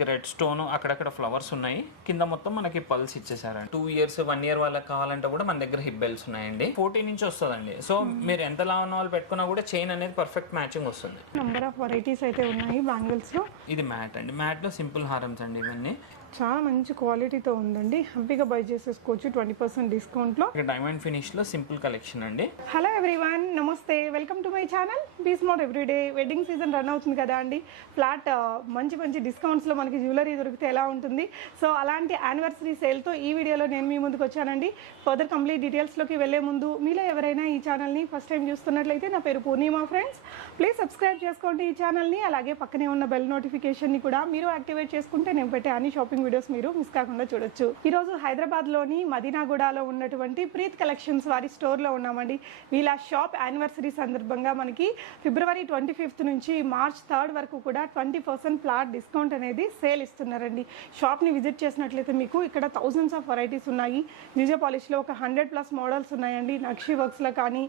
Red stone అక్కడక్కడ flowers ఉన్నాయి. కింద మొత్తం మనకి పల్స్ ఇచ్చేసారండి. 2 years 1 year వాళ్ళకి కావాలంటే కూడా మన దగ్గర హిప్ బెల్ట్స్ ఉన్నాయండి. 40 నుంచి వస్తుందండి. సో మీరు ఎంత లావు ఉన్న వాళ్ళు పెట్టుకున్నా కూడా చైన్ అనేది పర్ఫెక్ట్ మ్యాచింగ్ వస్తుంది. నంబర్ ఆఫ్ వెరైటీస్ అయితే ఉన్నాయి బ్యాంగిల్స్ లో. ఇది మ్యాట్ అండి. మ్యాట్ లో సింపుల్ హారమ్స్ అండి. ఇవన్నీ చాలా మంచి క్వాలిటీతో ఉందండి. హ్యాపీగా బై చేసేసుకోవచ్చు 20% డిస్కౌంట్ లో. డైమండ్ ఫినిష్ లో సింపుల్ కలెక్షన్ అండి. హలో ఎవ్రీవన్, నమస్తే, welcome to my channel be smart everyday. Wedding season run అవుతుంది కదా అండి. ఫ్లాట్ మంచి మంచి డిస్కౌంట్స్ లో మనకి జ్యువెలరీ దొరికితే ఎలా ఉంటుంది. సో అలాంటి యానివర్సరీ సేల్ తో ఈ వీడియోలో నేను మీ ముందుకు వచ్చానండి. ఫర్దర్ కంప్లీట్ డీటెయిల్స్ లోకి వెళ్లే ముందు మీలో ఎవరైనా ఈ ఛానల్ ని ఫస్ట్ టైం చూస్తున్నట్లయితే నా పేరు పూర్ణిమా ఫ్రెండ్స్. ప్లీజ్ సబ్స్క్రైబ్ చేసుకోండి ఈ ఛానల్ ని. అలాగే పక్కనే ఉన్న బెల్ నోటిఫికేషన్ ని కూడా మీరు యాక్టివేట్ చేసుకుంటే నేను పెట్టే అన్ని షాపింగ్ వీడియోస్ మీరు మిస్ కాకుండా చూడొచ్చు. ఈ రోజు హైదరాబాద్ లోని మదీనాగూడలో ఉన్నటువంటి ప్రీత్ కలెక్షన్స్ వారి స్టోర్ లో ఉన్నామండి. వీళ్ళ షాప్ యానివర్సరీ సందర్భంగా మనకి February 25th నుంచి March 3rd వరకు కూడా 20% ఫ్లాట్ డిస్కౌంట్ అనేది సేల్ ఇస్తున్నారండి. షాప్ ని విజిట్ చేసినట్లయితే మీకు ఇక్కడ థౌజండ్స్ ఆఫ్ వెరైటీస్ ఉన్నాయి. జిజే పాలిష్ లో ఒక 100+ మోడల్స్ ఉన్నాయండి. నక్షి వర్క్స్ లో కానీ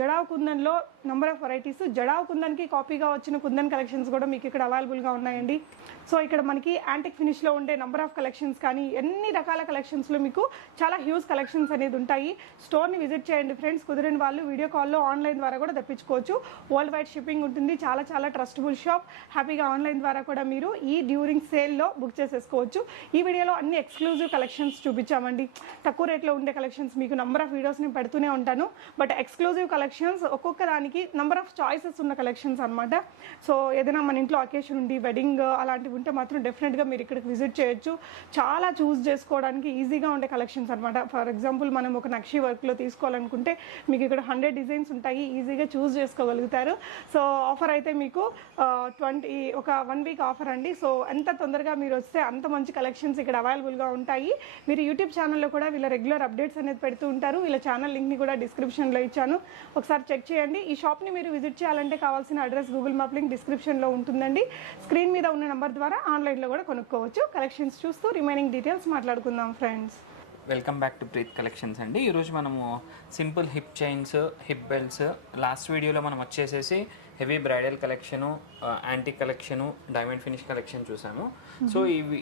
జడావ్ కుందన్ లో number of varieties. Jadau kundan కి కాపీగా వచ్చిన కుందన్ కలెక్షన్స్ కూడా మీకు ఇక్కడ అవైలబుల్ గా ఉన్నాయండి. సో ఇక్కడ మనకి యాంటిక్ ఫినిష్ లో ఉండే నంబర్ ఆఫ్ కలెక్షన్స్ కానీ ఎన్ని రకాల కలెక్షన్స్ లో మీకు చాలా హ్యూజ్ కలెక్షన్స్ అనేది ఉంటాయి. స్టోర్ ని విజిట్ చేయండి ఫ్రెండ్స్. కుదిరిన వాళ్ళు వీడియో కాల్లో ఆన్లైన్ ద్వారా కూడా తెప్పించుకోవచ్చు. వరల్డ్ వైడ్ షిప్పింగ్ ఉంటుంది. చాలా చాలా ట్రస్టబుల్ షాప్. హ్యాపీగా ఆన్లైన్ ద్వారా కూడా మీరు ఈ డ్యూరింగ్ సేల్ లో బుక్ చేసేసుకోవచ్చు. ఈ వీడియోలో అన్ని ఎక్స్క్లూజివ్ కలెక్షన్స్ చూపించామండి. తక్కువ రేట్లో ఉండే కలెక్షన్స్ మీకు నంబర్ ఆఫ్ వీడియోస్ నేను పెడుతూనే ఉంటాను. బట్ ఎక్స్క్లూజివ్ కలెక్షన్స్ ఒక్కొక్క దానికి నంబర్ ఆఫ్ చాయిసెస్ ఉన్న కలెక్షన్స్ అనమాట. సో ఏదైనా మన ఇంట్లో అకేషన్ ఉండి వెడ్డింగ్ అలాంటివి ఉంటే మాత్రం డెఫినెట్గా మీరు ఇక్కడికి విజిట్ చేయొచ్చు. చాలా చూస్ చేసుకోవడానికి ఈజీగా ఉండే కలెక్షన్స్ అనమాట. ఫర్ ఎగ్జాంపుల్ మనం ఒక నక్షి వర్క్లో తీసుకోవాలనుకుంటే మీకు ఇక్కడ 100 డిజైన్స్ ఉంటాయి. ఈజీగా చూస్ చేసుకోగలుగుతారు. సో ఆఫర్ అయితే మీకు ఒక 1 week ఆఫర్ అండి. సో ఎంత తొందరగా మీరు వస్తే అంత మంచి కలెక్షన్స్ ఇక్కడ అవైలబుల్గా ఉంటాయి. మీరు యూట్యూబ్ ఛానల్లో కూడా వీళ్ళ రెగ్యులర్ అప్డేట్స్ అనేది పెడుతూ ఉంటారు. వీళ్ళ ఛానల్ లింక్ని కూడా డిస్క్రిప్షన్లో ఇచ్చాను, ఒకసారి చెక్ చేయండి. ఈ షాప్ని మీరు విజిట్ చేయాలంటే కావాల్సిన అడ్రస్ గూగుల్ మ్యాప్ లింక్ డిస్క్రిప్షన్లో ఉంటుందండి. స్క్రీన్ మీద ఉన్న నెంబర్ ద్వారా ఆన్లైన్లో కూడా కొనుక్కోవచ్చు. కలెక్షన్స్ చూస్తూ రిమైనింగ్ డీటెయిల్స్ మాట్లాడుకుందాం friends. Welcome back to Preet collections అండి. ఈరోజు మనము simple hip chains, hip belts, last వీడియోలో మనం వచ్చేసేసి heavy bridal collection, antique collection, diamond finish collection చూసాము. సో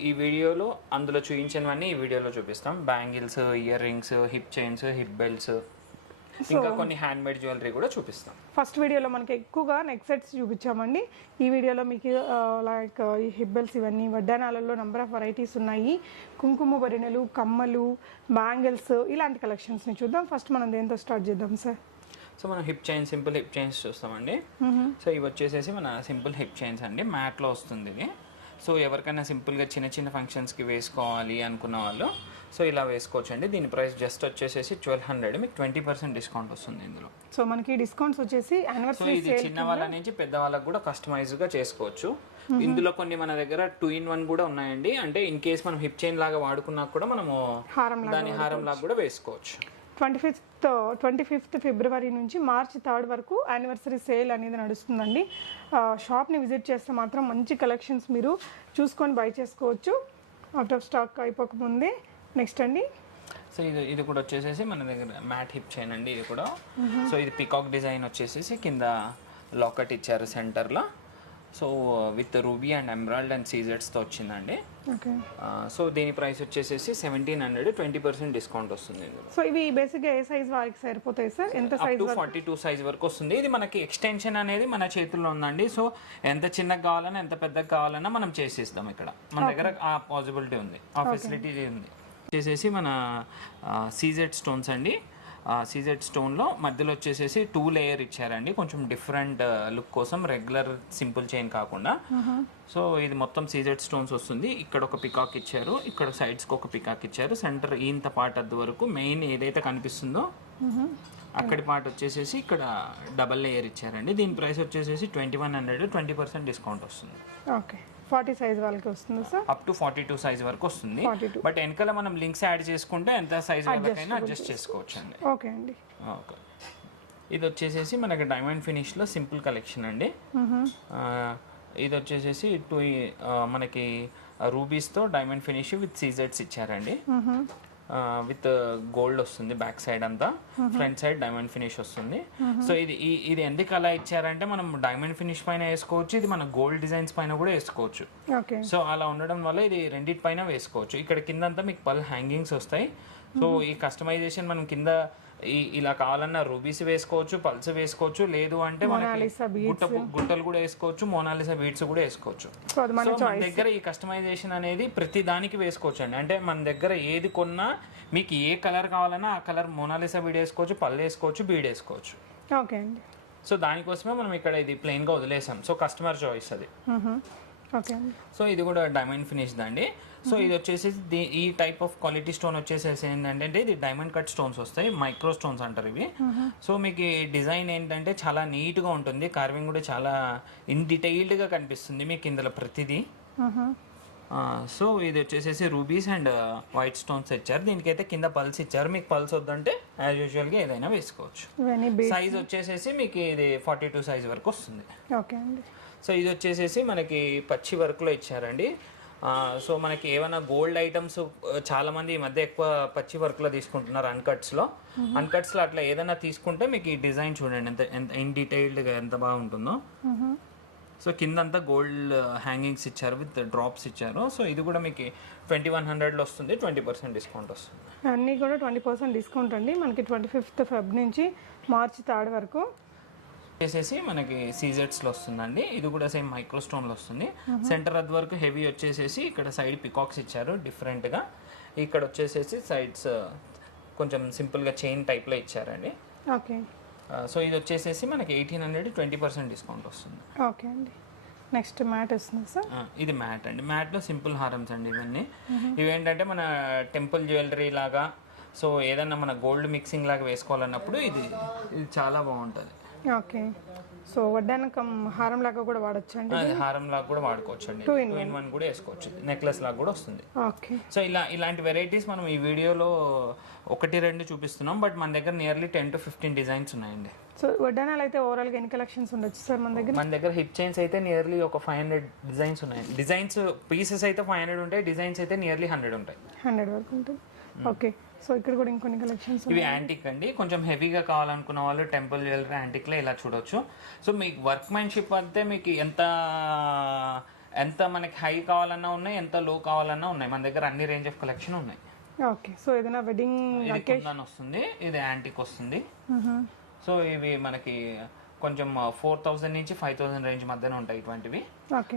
ఈ వీడియోలో అందులో చూపించినవన్నీ ఈ వీడియోలో చూపిస్తాం. Bangles, ear rings, hip chains, hip belts, ఇంకా కొన్ని హ్యాండ్ మేడ్ జ్యువెలరీ కూడా చూపిస్తాం. ఫస్ట్ వీడియోలో మనకి ఎక్కువగా నెక్ సెట్స్ చూపించామండి. ఈ వీడియోలో మీకు లైక్ ఈ హిబ్బెల్స్, ఇవన్నీ వడ్డానాలలో నంబర్ ఆఫ్ వెరైటీస్ ఉన్నాయి. కుంకుమ భరిణెలు, కమ్మలు, బ్యాంగిల్స్, ఇలాంటి కలెక్షన్స్ని చూద్దాం. ఫస్ట్ మనం దేంతో స్టార్ట్ చేద్దాం సార్? సో మనం hip chain, simple hip chains చూస్తామండి. సో ఇవి వచ్చేసేసి మన సింపుల్ హిప్ చైన్స్ అండి. మ్యాట్లో వస్తుంది ఇది. సో ఎవరికైనా సింపుల్గా చిన్న చిన్న ఫంక్షన్స్కి వేసుకోవాలి అనుకున్న వాళ్ళు సో ఇలా వేసుకోవచ్చు అండి. దీని ప్రైస్ జస్ట్ వచ్చేసేసి 1200. మీకు 20% డిస్కౌంట్ వస్తుంది ఇందులో. సో మనకి డిస్కౌంట్స్ వచ్చేసి సో ఇది చిన్న వాళ్ళ నుంచి పెద్ద వాళ్ళకి కూడా కస్టమైజ్గా చేసుకోవచ్చు. ఇందులో కొన్ని మన దగ్గర 2-in-1 కూడా ఉన్నాయండి. అంటే ఇన్ కేస్ మనం హిప్ చైన్ లాగా వాడుకున్నా కూడా మనము దాని హారం లాగా కూడా వేసుకోవచ్చు. 25th February నుంచి March 3rd వరకు యానివర్సరీ సేల్ అనేది నడుస్తుందండి. షాప్ని విజిట్ చేస్తే మాత్రం మంచి కలెక్షన్స్ మీరు చూసుకొని బై చేసుకోవచ్చు అవుట్ ఆఫ్ స్టాక్ అయిపోకముందే. నెక్స్ట్ అండి, సో ఇది కూడా వచ్చేసేసి మన దగ్గర మ్యాట్ హిప్ చైన్ అండి. ఇది కూడా సో ఇది పికాక్ డిజైన్ వచ్చేసేసి కింద లాకెట్ ఇచ్చారు సెంటర్లో. So with ruby and emerald and సీజెట్స్తో వచ్చిందండి. సో దీని ప్రైస్ వచ్చేసేసి 1700, 20% డిస్కౌంట్ వస్తుంది. సో ఇవి బేసిక్గా ఏ సైజ్ వారికి సరిపోతాయి సార్? ఎంత సైజ్? 42 సైజ్ వరకు వస్తుంది. ఇది మనకి ఎక్స్టెన్షన్ అనేది మన చేతుల్లో ఉందండి. సో ఎంత చిన్నగా కావాలన్నా ఎంత పెద్దగా కావాలన్నా మనం చేసేస్తాం. ఇక్కడ మన దగ్గర ఆ పాసిబిలిటీ ఉంది, ఆ ఫెసిలిటీ ఉంది. వచ్చేసేసి మన సీజెడ్ స్టోన్స్ అండి. సీజెడ్ స్టోన్లో మధ్యలో వచ్చేసేసి 2 లేయర్ ఇచ్చారండి, కొంచెం డిఫరెంట్ లుక్ కోసం, రెగ్యులర్ సింపుల్ చైన్ కాకుండా. సో ఇది మొత్తం సీజెడ్ స్టోన్స్ వస్తుంది. ఇక్కడ ఒక పికాక్ ఇచ్చారు, ఇక్కడ సైడ్స్కి ఒక పికాక్ ఇచ్చారు. సెంటర్ ఇంత పార్ట్ అద్దు వరకు మెయిన్ ఏదైతే కనిపిస్తుందో అక్కడి పార్ట్ వచ్చేసేసి ఇక్కడ డబల్ లేయర్ ఇచ్చారండి. దీని ప్రైస్ వచ్చేసేసి 2100, 20% డిస్కౌంట్ వస్తుంది. ఓకే, 40 సైజ్ వాళ్ళకి వస్తుంది సార్. అప్ టు 42 సైజ్ వరకు వస్తుంది. బట్ వెనకాల మనం లింక్స్ యాడ్ చేసుకుంటే ఎంత సైజ్ వాళ్ళకైనా అడ్జస్ట్ చేసుకోవచ్చు అండి. ఓకే అండి. ఓకే, ఇది వచ్చేసేసి మనకి డైమండ్ ఫినిష్లో సింపుల్ కలెక్షన్ అండి. ఇది వచ్చేసేసి మనకి రూబీస్తో డైమండ్ ఫినిష్ విత్ సీజెడ్స్ ఇచ్చారండి. విత్ గోల్డ్ వస్తుంది బ్యాక్ సైడ్ అంతా, ఫ్రంట్ సైడ్ డైమండ్ ఫినిష్ వస్తుంది. సో ఇది ఎందుకు అలా ఇచ్చారంటే మనం డైమండ్ ఫినిష్ పైన వేసుకోవచ్చు, ఇది మన గోల్డ్ డిజైన్స్ పైన కూడా వేసుకోవచ్చు. సో అలా ఉండడం వల్ల ఇది రెండిటి పైన వేసుకోవచ్చు. ఇక్కడ కిందంతా మీకు పల్ హ్యాంగింగ్స్ వస్తాయి. సో ఈ కస్టమైజేషన్ మనం కింద ఇలా కావాలన్నా రూబీస్ వేసుకోవచ్చు, పల్స్ వేసుకోవచ్చు, లేదు అంటే గుట్టలు కూడా వేసుకోవచ్చు, మోనాలిసా బీడ్స్ కూడా వేసుకోవచ్చు. సో మన దగ్గర ఈ కస్టమైజేషన్ అనేది ప్రతి దానికి వేసుకోవచ్చు అండి. అంటే మన దగ్గర ఏది కొన్నా మీకు ఏ కలర్ కావాలన్నా ఆ కలర్ మోనాలిసా బీడ్ వేసుకోవచ్చు, పళ్ళు వేసుకోవచ్చు, బీడ్ వేసుకోవచ్చు. ఓకే అండి. సో దానికోసమే మనం ఇక్కడ ఇది ప్లెయిన్ గా వదిలేసాం. సో కస్టమర్ చాయిస్ అది. ఓకే. సో ఇది కూడా డైమండ్ ఫినిష్ దండి. సో ఇది వచ్చేసి ఈ టైప్ ఆఫ్ క్వాలిటీ స్టోన్ వచ్చేసేసి ఏంటంటే ఇది డైమండ్ కట్ స్టోన్స్ వస్తాయి, మైక్రో స్టోన్స్ అంటారు ఇవి. సో మీకు ఈ డిజైన్ ఏంటంటే చాలా నీట్గా ఉంటుంది, కార్వింగ్ కూడా చాలా ఇన్ డీటెయిల్డ్గా కనిపిస్తుంది మీకు ఇందులో ప్రతిదీ. సో ఇది వచ్చేసేసి రూబీస్ అండ్ వైట్ స్టోన్స్ ఇచ్చారు. దీనికైతే కింద పల్స్ ఇచ్చారు. మీకు పల్స్ వద్దంటే యాజ్ యూజువల్గా ఏదైనా వేసుకోవచ్చు. సైజ్ వచ్చేసేసి మీకు ఇది 42 సైజ్ వరకు వస్తుంది. ఓకే అండి. సో ఇది వచ్చేసేసి మనకి పచ్చి వర్క్లో ఇచ్చారండి. సో మనకి ఏమైనా గోల్డ్ ఐటమ్స్ చాలా మంది ఈ మధ్య ఎక్కువ పచ్చి వర్క్లో తీసుకుంటున్నారు అన్కట్స్లో అట్లా ఏదైనా తీసుకుంటే మీకు ఈ డిజైన్ చూడండి ఎంత ఇన్ డీటెయిల్డ్గా ఎంత బాగుంటుందో. సో కిందంతా గోల్డ్ హ్యాంగింగ్స్ ఇచ్చారు విత్ డ్రాప్స్ ఇచ్చారు. సో ఇది కూడా మీకు 2100లో వస్తుంది, 20% డిస్కౌంట్ వస్తుంది. అన్నీ కూడా 20% డిస్కౌంట్ అండి మనకి 25th Feb నుంచి March 3 వరకు. వచ్చేసేసి మనకి సీజెట్స్లో వస్తుందండి. ఇది కూడా సేమ్ మైక్రో స్టోన్లో వస్తుంది. సెంటర్ అది వరకు హెవీ వచ్చేసేసి ఇక్కడ సైడ్ పికాక్స్ ఇచ్చారు డిఫరెంట్గా. ఇక్కడ వచ్చేసేసి సైడ్స్ కొంచెం సింపుల్గా చైన్ టైప్లో ఇచ్చారండి. ఓకే. సో ఇది వచ్చేసేసి మనకి 1800 20% డిస్కౌంట్ వస్తుంది. ఓకే అండి. నెక్స్ట్ మ్యాట్ వస్తుంది సార్. ఇది మ్యాట్ అండి. మ్యాట్లో సింపుల్ హారమ్స్ అండి ఇవన్నీ. ఇవేంటంటే మన టెంపుల్ జ్యువెలరీ లాగా, సో ఏదన్నా మన గోల్డ్ మిక్సింగ్ లాగా వేసుకోవాలన్నప్పుడు ఇది చాలా బాగుంటుంది. ఓకే. సో వడ్డానకం హారం లాగా కూడా వాడచ్చు అండి. హారం లాగా కూడా వాడుకోవచ్చు అండి. 2 in 1 కూడా వేసుకోవచ్చు. నెక్లెస్ లాగా కూడా వస్తుంది. ఓకే. సో ఇలాంటి వెరైటీస్ మనం ఈ వీడియోలో 1-2 చూపిస్తున్నాం. బట్ మన దగ్గర నియర్లీ 10 to 15 డిజైన్స్ ఉన్నాయండి. సో వడ్డానాలు అయితే ఓవరాల్గా ఎన్ని కలెక్షన్స్ ఉండొచ్చు సార్ మన దగ్గర? మన దగ్గర హిప్ చైన్స్ అయితే నియర్లీ ఒక 500 డిజైన్స్ ఉన్నాయి. డిజైన్స్ పీసెస్ అయితే 500 ఉంటాయి, డిజైన్స్ అయితే నియర్లీ 100 ఉంటాయి. 100 వరకు ఉంటుంది. ఓకే. సో ఇక్కడ కూడా ఇంకొన్ని కలెక్షన్స్. ఇవి యాంటిక్ అండి. కొంచెం హెవీగా కావాలనుకున్న వాళ్ళు టెంపుల్ జ్యువెలరీ యాంటిక్లో ఇలా చూడొచ్చు. సో మీకు వర్క్మెన్షిప్ అయితే మీకు ఎంత మనకి హై కావాలన్నా ఉన్నాయి, ఎంత లో కావాలన్నా ఉన్నాయి. మన దగ్గర అన్ని రేంజ్ ఆఫ్ కలెక్షన్ ఉన్నాయి. ఓకే. సో ఏదైనా వెడ్డింగ్ కుందన్ వస్తుంది, ఇది యాంటిక్ వస్తుంది. సో ఇవి మనకి కొంచెం 4000 నుంచి 5000 రేంజ్ మధ్యన ఉంటాయి ఇటువంటివి.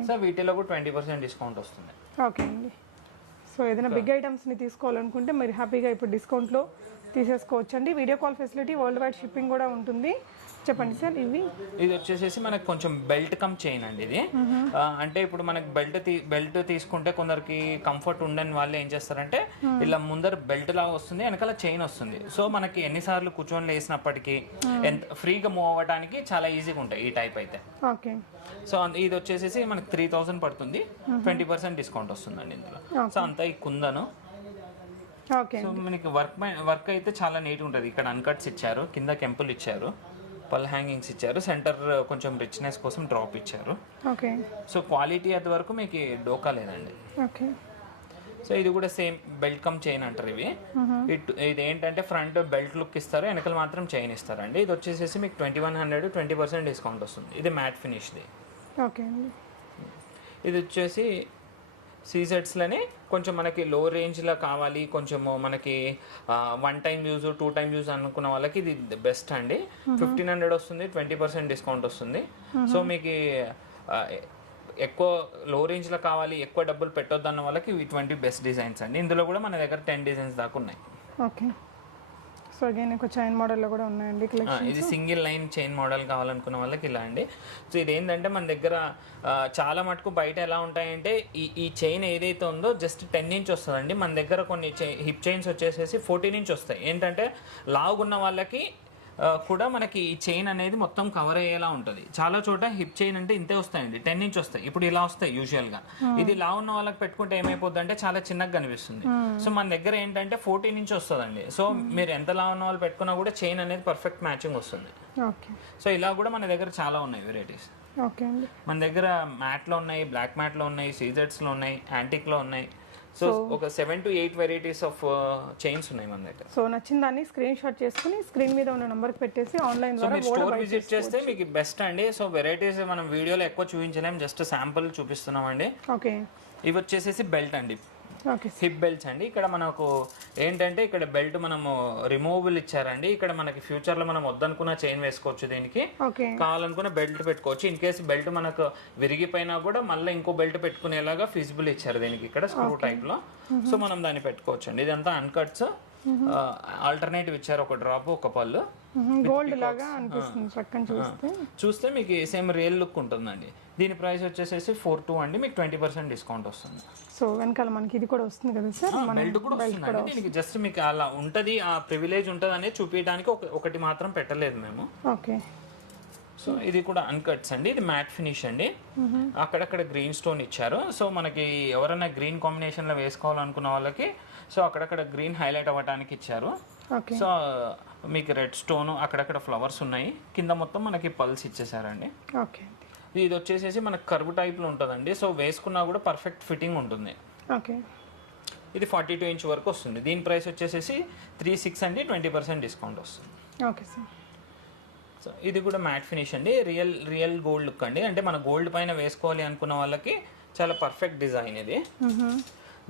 సో వీటిలో కూడా 20% డిస్కౌంట్ వస్తుంది. ఓకే అండి. సో ఏదైనా బిగ్ ఐటమ్స్ని తీసుకోవాలనుకుంటే మీరు హ్యాపీగా ఇప్పుడు డిస్కౌంట్లో తీసేసుకోవచ్చు అండి. Video call facility, world wide shipping కూడా ఉంటుంది. చెప్పండి సార్. ఇది వచ్చేసేసి మనకి కొంచెం బెల్ట్ కమ్ చైన్ అండి ఇది. అంటే ఇప్పుడు మనకి బెల్ట్ తీసుకుంటే కొందరికి కంఫర్ట్ ఉండని వాళ్ళు ఏం చేస్తారంటే ఇలా ముందర బెల్ట్ లాగా వస్తుంది, వెనకాల చైన్ వస్తుంది. సో మనకి ఎన్నిసార్లు కూర్చొని లేసినప్పటికీ ఫ్రీగా మూవ్ అవ్వడానికి చాలా ఈజీగా ఉంటాయి ఈ టైప్ అయితే. ఓకే. సో ఇది వచ్చేసేసి మనకి 3000 పడుతుంది, 20% డిస్కౌంట్ వస్తుందండి ఇందులో. సో అంతా ఈ కుందను. సో మనకి వర్క్ అయితే చాలా నీట్ ఉంటుంది. ఇక్కడ అన్కట్స్ ఇచ్చారు, కింద కెంపుల్ ఇచ్చారు, పల్ హ్యాంగింగ్స్ ఇచ్చారు, సెంటర్ కొంచెం రిచ్నెస్ కోసం డ్రాప్ ఇచ్చారు. ఓకే. సో క్వాలిటీ అది వరకు మీకు డోకా లేదండి. ఓకే. సో ఇది కూడా సేమ్ బెల్ట్ కమ్ చైన్ అంటారు ఇవి. ఇది ఏంటంటే ఫ్రంట్ బెల్ట్ లుక్ ఇస్తారు, వెనకాల మాత్రం చైన్ ఇస్తారండి. ఇది వచ్చేసేసి మీకు 2100 20% డిస్కౌంట్ వస్తుంది. ఇది మ్యాట్ ఫినిష్ది. ఓకే అండి. ఇది వచ్చేసి సీజెట్స్లోనే కొంచెం మనకి లో రేంజ్లో కావాలి, కొంచెము మనకి 1 time యూజ్ 2 time యూజ్ అనుకున్న వాళ్ళకి ఇది బెస్ట్ అండి. 1500 వస్తుంది, 20% డిస్కౌంట్ వస్తుంది. సో మీకు ఎక్కువ లో రేంజ్లో కావాలి, ఎక్కువ డబ్బులు పెట్టొద్దు అన్న వాళ్ళకి ఇటువంటి బెస్ట్ డిజైన్స్ అండి. ఇందులో కూడా మన దగ్గర 10 డిజైన్స్ దాకా ఉన్నాయి. ఓకే. సో అగైన్ ఒక చైన్ మోడల్లో కూడా ఉన్నాయండి కలెక్షన్. ఇది సింగిల్ లైన్ చైన్ మోడల్ కావాలనుకున్న వాళ్ళకి ఇలా అండి. సో ఇది ఏంటంటే మన దగ్గర చాలా మటుకు బయట ఎలా ఉంటాయంటే ఈ చైన్ ఏదైతే ఉందో జస్ట్ 10 ఇంచ్ వస్తుందండి. మన దగ్గర కొన్ని హిప్ చైన్స్ వచ్చేసేసి 14 ఇంచ్ వస్తాయి. ఏంటంటే లావుగున్న వాళ్ళకి కూడా మనకి ఈ చైన్ అనేది మొత్తం కవర్ అయ్యేలా ఉంటుంది. చాలా చోట హిప్ చైన్ అంటే ఇంతే వస్తాయండి, 10 ఇంచ్ వస్తాయి. ఇప్పుడు ఇలా వస్తాయి యూజువల్గా. ఇది లా ఉన్న వాళ్ళకి పెట్టుకుంటే ఏమైపోద్ది అంటే చాలా చిన్నగా కనిపిస్తుంది. సో మన దగ్గర ఏంటంటే 14 ఇంచ్ వస్తుందండి. సో మీరు ఎంత లా ఉన్న వాళ్ళు పెట్టుకున్నా కూడా చైన్ అనేది పర్ఫెక్ట్ మ్యాచింగ్ వస్తుంది. సో ఇలా కూడా మన దగ్గర చాలా ఉన్నాయి వెరైటీస్. మన దగ్గర మ్యాట్లో ఉన్నాయి, బ్లాక్ మ్యాట్లో ఉన్నాయి, సీజెట్స్లో ఉన్నాయి, యాంటిక్లో ఉన్నాయి. సో ఒక 7 to 8 వెరైటీస్ ఆఫ్ చైన్స్ ఉన్నాయి మన దగ్గర. సో నచ్చిన దాన్ని స్క్రీన్ షాట్ చేసుకుని స్క్రీన్ మీద ఉన్న నంబర్కి పెట్టేసి ఆన్లైన్ ద్వారా స్టోర్ విజిట్ చేస్తే మీకు బెస్ట్ అండి. సో వెరైటీస్ మనం వీడియోలో ఎక్కువ చూపించలేం, జస్ట్ శాంపుల్ చూపిస్తున్నాం అండి. ఓకే, ఇవి వచ్చేసేసి బెల్ట్ అండి, ఓకే, హిప్ బెల్ట్స్ అండి. ఇక్కడ మనకు ఏంటంటే ఇక్కడ బెల్ట్ మనము రిమూవబుల్ ఇచ్చారండి. ఇక్కడ మనకి ఫ్యూచర్ లో మనం వద్దనుకున్న చైన్ వేసుకోవచ్చు, దీనికి ఓకే, కావాలనుకున్న బెల్ట్ పెట్టుకోవచ్చు. ఇన్ కేసు బెల్ట్ మనకు విరిగిపోయినా కూడా మళ్ళీ ఇంకో బెల్ట్ పెట్టుకునేలాగా ఫిజిబుల్ ఇచ్చారు దీనికి ఇక్కడ స్క్రూ టైప్ లో. సో మనం దాన్ని పెట్టుకోవచ్చు అండి. ఇదంతా అన్కట్స్, ఆల్టర్నేటివ్ ఇచ్చారు, ఒక డ్రాప్ ఒక పళ్ళు. గోల్డ్ లాగా అనిపిస్తుంది పక్కన చూస్తే మీకు సేమ్ రియల్ లుక్ ఉంటుందండి. దీని ప్రైస్ వచ్చేసేసి 4,2 అండి, మీకు 20% డిస్కౌంట్ వస్తుంది. సో వెనకాల మనకి ఇది కూడా వస్తుంది కదా సార్, బెల్ట్ కూడా వస్తుందండి దీనికి. జస్ట్ మీకు అలా ఉంటది, ఆ ప్రివిలేజ్ ఉంటది అనేది చూపించడానికి ఒకటి మాత్రం పెట్టలేదు మేము. ఓకే, సో ఇది కూడా అన్కట్స్ అండి, ఇది మ్యాట్ ఫినిష్ అండి. అక్కడక్కడ గ్రీన్ స్టోన్ ఇచ్చారు. సో మనకి ఎవరైనా గ్రీన్ కాంబినేషన్ లో వేసుకోవాలనుకున్న వాళ్ళకి సో అక్కడక్కడ గ్రీన్ హైలైట్ అవ్వడానికి ఇచ్చారు. సో మీకు రెడ్ స్టోన్, అక్కడక్కడ ఫ్లవర్స్ ఉన్నాయి, కింద మొత్తం మనకి పల్స్ ఇచ్చేసారండి. ఓకే, ఇది వచ్చేసేసి మనకు కర్వ్ టైప్ లో ఉంటుందండి. సో వేసుకున్నా కూడా పర్ఫెక్ట్ ఫిట్టింగ్ ఉంటుంది. ఓకే, ఇది 42 ఇంచ్ వరకు వస్తుంది. దీని ప్రైస్ వచ్చేసేసి 3,600 అండి, 20% డిస్కౌంట్ వస్తుంది. Okay sir. సో ఇది కూడా మ్యాట్ ఫినిష్ అండి, రియల్ గోల్డ్ లుక్ అండి. అంటే మన గోల్డ్ పైన వేసుకోవాలి అనుకున్న వాళ్ళకి చాలా పర్ఫెక్ట్ డిజైన్ ఇది.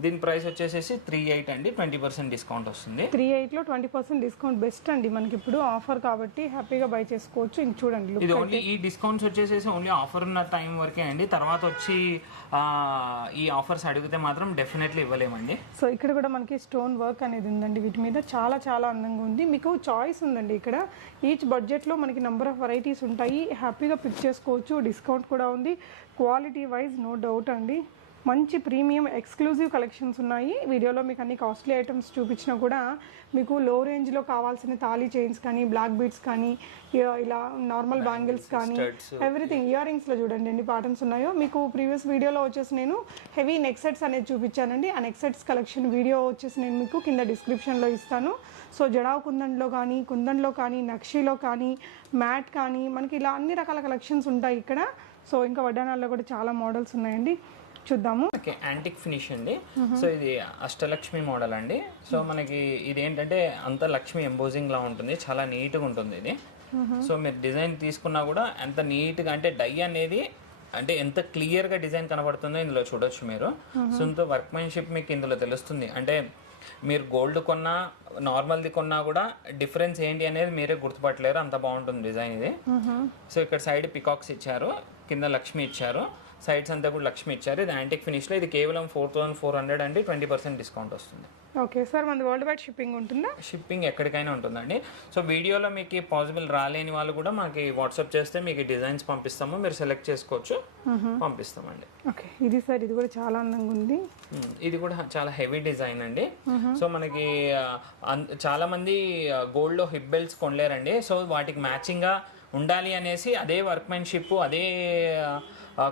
దీని ప్రైస్ వచ్చేసేసి 3,800 అండి, 20% డిస్కౌంట్ వస్తుంది. 3,800లో 20% డిస్కౌంట్ బెస్ట్ అండి మనకి ఇప్పుడు ఆఫర్ కాబట్టి హ్యాపీగా బై చేసుకోవచ్చు. ఇంక చూడండి ఇది ఓన్లీ ఈ డిస్కౌంట్స్ వచ్చేసేసి ఓన్లీ ఆఫర్ ఉన్న టైం వరకే అండి. తర్వాత వచ్చి ఈ ఆఫర్స్ అడిగితే మాత్రం డెఫినెట్లీ ఇవ్వలేమండి. సో ఇక్కడ కూడా మనకి స్టోన్ వర్క్ అనేది ఉందండి, వీటి మీద చాలా చాలా అందంగా ఉంది. మీకు చాయిస్ ఉందండి ఇక్కడ. ఈచ్ బడ్జెట్లో మనకి నెంబర్ ఆఫ్ వెరైటీస్ ఉంటాయి, హ్యాపీగా పిక్ చేసుకోవచ్చు. డిస్కౌంట్ కూడా ఉంది. క్వాలిటీ వైజ్ నో డౌట్ అండి. మంచి ప్రీమియం ఎక్స్క్లూజివ్ కలెక్షన్స్ ఉన్నాయి. వీడియోలో మీకు అన్ని కాస్ట్లీ ఐటమ్స్ చూపించినా కూడా మీకు లో రేంజ్లో కావాల్సిన తాళీ చైన్స్ కానీ, బ్లాక్ బీడ్స్ కానీ, ఇలా నార్మల్ బ్యాంగిల్స్ కానీ, ఎవ్రీథింగ్. ఇయర్ రింగ్స్లో చూడండి ఎన్ని ప్యాటర్న్స్ ఉన్నాయో. మీకు ప్రీవియస్ వీడియోలో వచ్చేసి నేను హెవీ నెక్ సెట్స్ అనేది చూపించానండి. ఆ నెక్ సెట్స్ కలెక్షన్ వీడియో వచ్చేసి నేను మీకు కింద డిస్క్రిప్షన్లో ఇస్తాను. సో జడావ్ కుందన్లో కానీ, నక్షీలో కానీ, మ్యాట్ కానీ, మనకి ఇలా అన్ని రకాల కలెక్షన్స్ ఉంటాయి ఇక్కడ. సో ఇంకా వడ్డానాల్లో కూడా చాలా మోడల్స్ ఉన్నాయండి, చూద్దాము. ఓకే, యాంటిక్ ఫినిష్ అండి. సో ఇది అష్టలక్ష్మి మోడల్ అండి. సో మనకి ఇది ఏంటంటే అంత లక్ష్మి ఎంబోజింగ్ లా ఉంటుంది, చాలా నీట్గా ఉంటుంది ఇది. సో మీరు డిజైన్ తీసుకున్నా కూడా ఎంత నీట్గా అంటే డై అనేది అంటే ఎంత క్లియర్గా డిజైన్ కనబడుతుందో ఇందులో చూడొచ్చు మీరు. సో ఇంత వర్క్మెన్షిప్ మీకు ఇందులో తెలుస్తుంది. అంటే మీరు గోల్డ్ కొన్నా నార్మల్ది కొన్నా కూడా డిఫరెన్స్ ఏంటి అనేది మీరే గుర్తుపట్టలేరు, అంత బాగుంటుంది డిజైన్ ఇది. సో ఇక్కడ సైడ్ పికాక్స్ ఇచ్చారు, కింద లక్ష్మి ఇచ్చారు, సైడ్స్ అంతా కూడా లక్ష్మి ఇచ్చారు. ఇది యాంటిక్ ఫినిష్లో. ఇది కేవలం 4,400 అండి, 20% డిస్కౌంట్ వస్తుంది. ఓకే సార్, మన వరల్డ్ వైడ్ షిప్పింగ్ ఉంటుందా? షిప్పింగ్ ఎక్కడికైనా ఉంటుందండి. సో వీడియోలో మీకు పాసిబుల్ రాలేని వాళ్ళు కూడా మాకు వాట్సాప్ చేస్తే మీకు డిజైన్స్ పంపిస్తాము, మీరు సెలెక్ట్ చేసుకోవచ్చు, పంపిస్తామండి. ఓకే, ఇది సార్, ఇది కూడా చాలా అందంగా ఉంది. ఇది కూడా చాలా హెవీ డిజైన్ అండి. సో మనకి చాలా మంది గోల్డ్లో హిప్ బెల్ట్స్ కొనలేరండి. సో వాటికి మ్యాచింగ్గా ఉండాలి అనేసి అదే వర్క్మెన్షిప్, అదే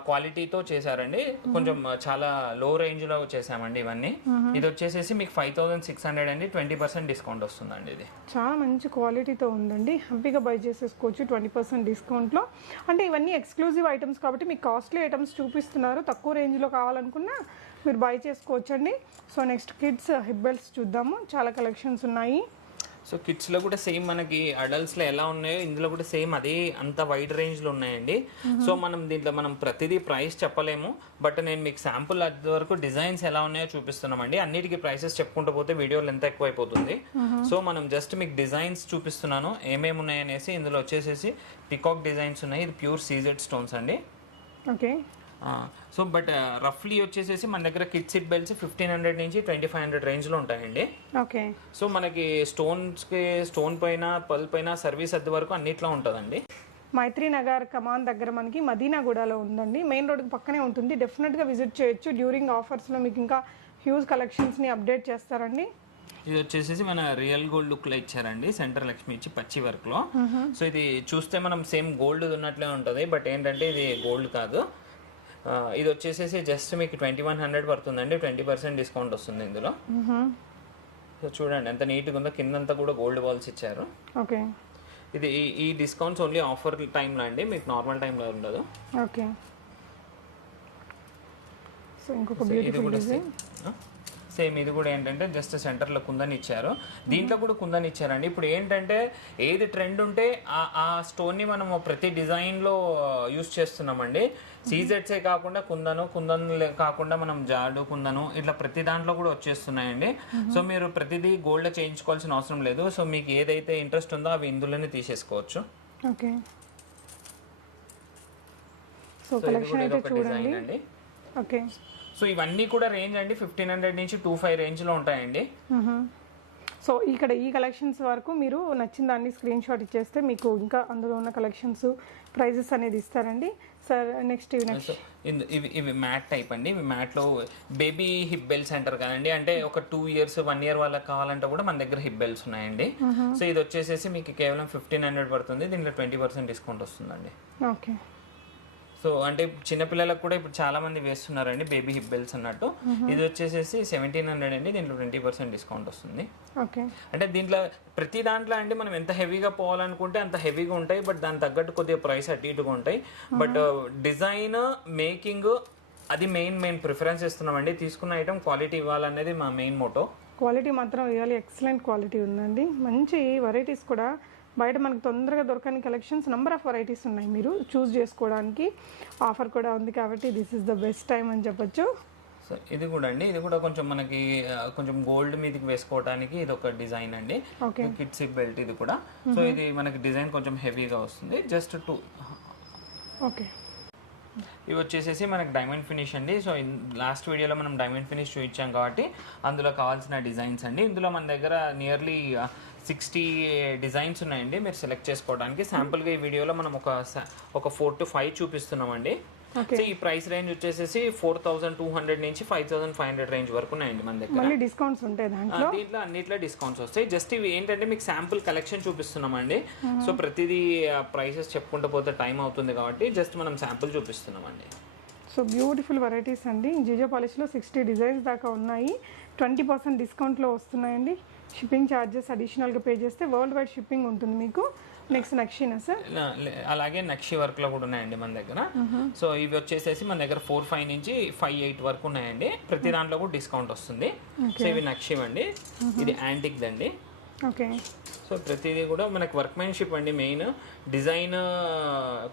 క్వాలిటీతో చేశారండి. కొంచెం చాలా లో రేంజ్లో చేసామండి ఇవన్నీ. ఇది వచ్చేసేసి మీకు 5,600 అండి, 20% డిస్కౌంట్ వస్తుందండి. ఇది చాలా మంచి క్వాలిటీతో ఉందండి, హ్యాపీగా బై చేసేసుకోవచ్చు 20% డిస్కౌంట్లో. అంటే ఇవన్నీ ఎక్స్క్లూజివ్ ఐటమ్స్ కాబట్టి మీకు కాస్ట్లీ ఐటమ్స్ చూపిస్తున్నారు. తక్కువ రేంజ్లో కావాలనుకున్నా మీరు బై చేసుకోవచ్చండి. So next kids hip belts చూద్దాము, చాలా కలెక్షన్స్ ఉన్నాయి. సో కిడ్స్లో కూడా సేమ్ మనకి అడల్ట్స్లో ఎలా ఉన్నాయో ఇందులో కూడా సేమ్ అదే అంత వైడ్ రేంజ్లో ఉన్నాయండి. సో మనం దీంట్లో మనం ప్రతిదీ ప్రైస్ చెప్పలేము, బట్ నేను మీకు శాంపుల్ అది వరకు డిజైన్స్ ఎలా ఉన్నాయో చూపిస్తున్నామండి. అన్నిటికీ ప్రైసెస్ చెప్పుకుంటూ పోతే వీడియోలు ఎంత ఎక్కువ అయిపోతుంది. సో మనం జస్ట్ మీకు డిజైన్స్ చూపిస్తున్నాను ఏమేమి ఉన్నాయనేసి. ఇందులో వచ్చేసేసి పికాక్ డిజైన్స్ ఉన్నాయి, ఇది ప్యూర్ సీజెడ్ స్టోన్స్ అండి. ఓకే, సో బట్ రఫ్లీ వచ్చేసేసి మన దగ్గర కిడ్ సిట్ బెల్ట్స్ 1,500 నుంచి 2,500 రేంజ్లో ఉంటాయండి. ఓకే, సో మనకి స్టోన్ పైన పల్ పైన సర్వీస్ అది వరకు అన్నిట్లో ఉంటుందండి. మైత్రి నగర్ కమాన్ దగ్గర మనకి మదీనాగూడలో ఉందండి, మెయిన్ రోడ్కి పక్కనే ఉంటుంది. డెఫినెట్గా విజిట్ చేయొచ్చు. డ్యూరింగ్ ఆఫర్స్లో మీకు ఇంకా హ్యూజ్ కలెక్షన్స్ని అప్డేట్ చేస్తారండి. ఇది వచ్చేసేసి మన రియల్ గోల్డ్ లుక్ లో ఇచ్చారండి, సెంటర్ లక్ష్మి ఇచ్చి పచ్చి వర్క్ లో. సో ఇది చూస్తే మనం సేమ్ గోల్డ్ ఉన్నట్లే ఉంటుంది, బట్ ఏంటంటే ఇది గోల్డ్ కాదు. ఇది వచ్చేసేసి జస్ట్ మీకు 2,100 పడుతుందండి, 20% డిస్కౌంట్ వస్తుంది ఇందులో. సో చూడండి ఎంత నీట్గా ఉందో, కిందంతా కూడా గోల్డ్ బాల్స్ ఇచ్చారు. ఓకే, ఇది ఈ డిస్కౌంట్స్ ఓన్లీ ఆఫర్ టైంలో అండి, మీకు నార్మల్ టైంలో ఉండదు. ఓకే, సో ఇంకొక బ్యూటిఫుల్ డిజైన్. సేమ్ ఇది కూడా ఏంటంటే జస్ట్ సెంటర్లో కుందని ఇచ్చారు. దీంట్లో కూడా కుందని ఇచ్చారండి. ఇప్పుడు ఏంటంటే ఏది ట్రెండ్ ఉంటే ఆ స్టోన్ని మనం ప్రతి డిజైన్లో యూస్ చేస్తున్నామండి. సీజెట్సే కాకుండా కుందన్ కాకుండా మనం జాడు కుందను ఇట్లా ప్రతి దాంట్లో కూడా వచ్చేస్తున్నాయండి. సో మీరు ప్రతిదీ గోల్డ్ చేయించుకోవాల్సిన అవసరం లేదు. సో మీకు ఏదైతే ఇంట్రెస్ట్ ఉందో అవి ఇందులోనే తీసేసుకోవచ్చు. ఓకే, సో కలెక్షన్ అయితే చూడండి. ఓకే, సో ఇవన్నీ కూడా రేంజ్ అండి 1500 నుంచి 25 రేంజ్లో ఉంటాయండి. సో ఇక్కడ ఈ కలెక్షన్స్ వరకు మీరు నచ్చిన దాన్ని స్క్రీన్ షాట్ ఇచ్చేస్తే మీకు ఇంకా అందులో ఉన్న కలెక్షన్స్ ప్రైజెస్ అనేది ఇస్తారండి. సార్ నెక్స్ట్ ఇవి మ్యాట్ టైప్ అండి. ఇవి మ్యాట్లో బేబీ హిప్ బెల్ట్స్ అంటారు కదండి. అంటే ఒక 2 years 1 year వాళ్ళకి కావాలంటే కూడా మన దగ్గర హిప్ బెల్ట్స్ ఉన్నాయండి. సో ఇది వచ్చేసేసి మీకు కేవలం 1500 పడుతుంది. దీంట్లో 20% డిస్కౌంట్ వస్తుందండి. ఓకే, సో అంటే చిన్నపిల్లలకు కూడా ఇప్పుడు చాలా మంది వేస్తున్నారండి బేబీ హిప్ బెల్ట్స్ అన్నట్టు. ఇది వచ్చేసేసి 1700 అండి. దీంట్లో 20% డిస్కౌంట్ వస్తుంది. ఓకే, అంటే దీంట్లో ప్రతి దాంట్లో అండి మనం ఎంత హెవీగా పోవాలనుకుంటే అంత హెవీగా ఉంటాయి. బట్ దాని తగ్గట్టు కొద్దిగా ప్రైస్ అటు ఇటుగా ఉంటాయి. బట్ డిజైన్ మేకింగ్ అది మెయిన్ ప్రిఫరెన్స్ ఇస్తున్నామండి. తీసుకున్న ఐటమ్ క్వాలిటీ ఇవ్వాలనేది మా మెయిన్ మోటో. క్వాలిటీ మాత్రం రియల్లీ ఎక్సలెంట్ క్వాలిటీ ఉందండి. మంచి వెరైటీస్ కూడా బయట మనకు తొందరగా దొరకని కలెక్షన్స్, నెంబర్ ఆఫ్ వెరైటీస్ ఉన్నాయి మీరు చూస్ చేసుకోవడానికి. ఆఫర్ కూడా ఉంది కాబట్టి this is the best time అని చెప్పొచ్చు. సో ఇది కూడా అండి, ఇది కూడా కొంచెం మనకి కొంచెం గోల్డ్ మీదకి వేసుకోవడానికి ఇది ఒక డిజైన్ అండి. కిడ్స్ బెల్ట్ ఇది కూడా. సో ఇది మనకి డిజైన్ కొంచెం హెవీగా వస్తుంది. జస్ట్ 2. ఓకే, ఇవి వచ్చేసేసి మనకి డైమండ్ ఫినిష్ అండి. సో లాస్ట్ వీడియోలో మనం డైమండ్ ఫినిష్ చూపించాం కాబట్టి అందులో కావాల్సిన డిజైన్స్ అండి. ఇందులో మన దగ్గర నియర్లీ 60 డిజైన్స్ ఉన్నాయండి మీరు సెలెక్ట్ చేసుకోవడానికి. శాంపుల్గా ఈ వీడియోలో మనం ఒక 4 to 5 చూపిస్తున్నామండి. సో ఈ ప్రైస్ రేంజ్ వచ్చేసేసి 4200 నుంచి 5500 రేంజ్ వరకు ఉన్నాయండి మన దగ్గర. మళ్ళీ డిస్కౌంట్స్ ఉంటాయి దాంట్లో. దీంట్లో అన్నిట్లో డిస్కౌంట్స్ వస్తాయి. జస్ట్ ఇవి ఏంటంటే మీకు శాంపుల్ కలెక్షన్ చూపిస్తున్నామండి. సో ప్రతిదీ ప్రైసెస్ చెప్పుకుంటూ పోతే టైం అవుతుంది కాబట్టి జస్ట్ మనం శాంపుల్ చూపిస్తున్నామండి. సో బ్యూటిఫుల్ వెరైటీస్ అండి. జిజో పాలిష్లో 60 డిజైన్స్ దాకా ఉన్నాయి. 20% డిస్కౌంట్లో వస్తున్నాయండి. షిప్పింగ్ ఛార్జెస్ అడిషనల్గా పే చేస్తే వరల్డ్ వైడ్ షిప్పింగ్ ఉంటుంది మీకు. నెక్స్ట్ నక్షీనా సార్? అలాగే నక్షి వర్క్లో కూడా ఉన్నాయండి మన దగ్గర. సో ఇవి వచ్చేసేసి మన దగ్గర 45 నుంచి 58 వరకు ఉన్నాయండి. ప్రతి దాంట్లో కూడా డిస్కౌంట్ వస్తుంది. సో ఇవి నక్షి అండి. ఇది యాంటిక్ దండి. ఓకే, సో ప్రతిదీ కూడా మనకి వర్క్మెన్షిప్ అండి. మెయిన్ డిజైన్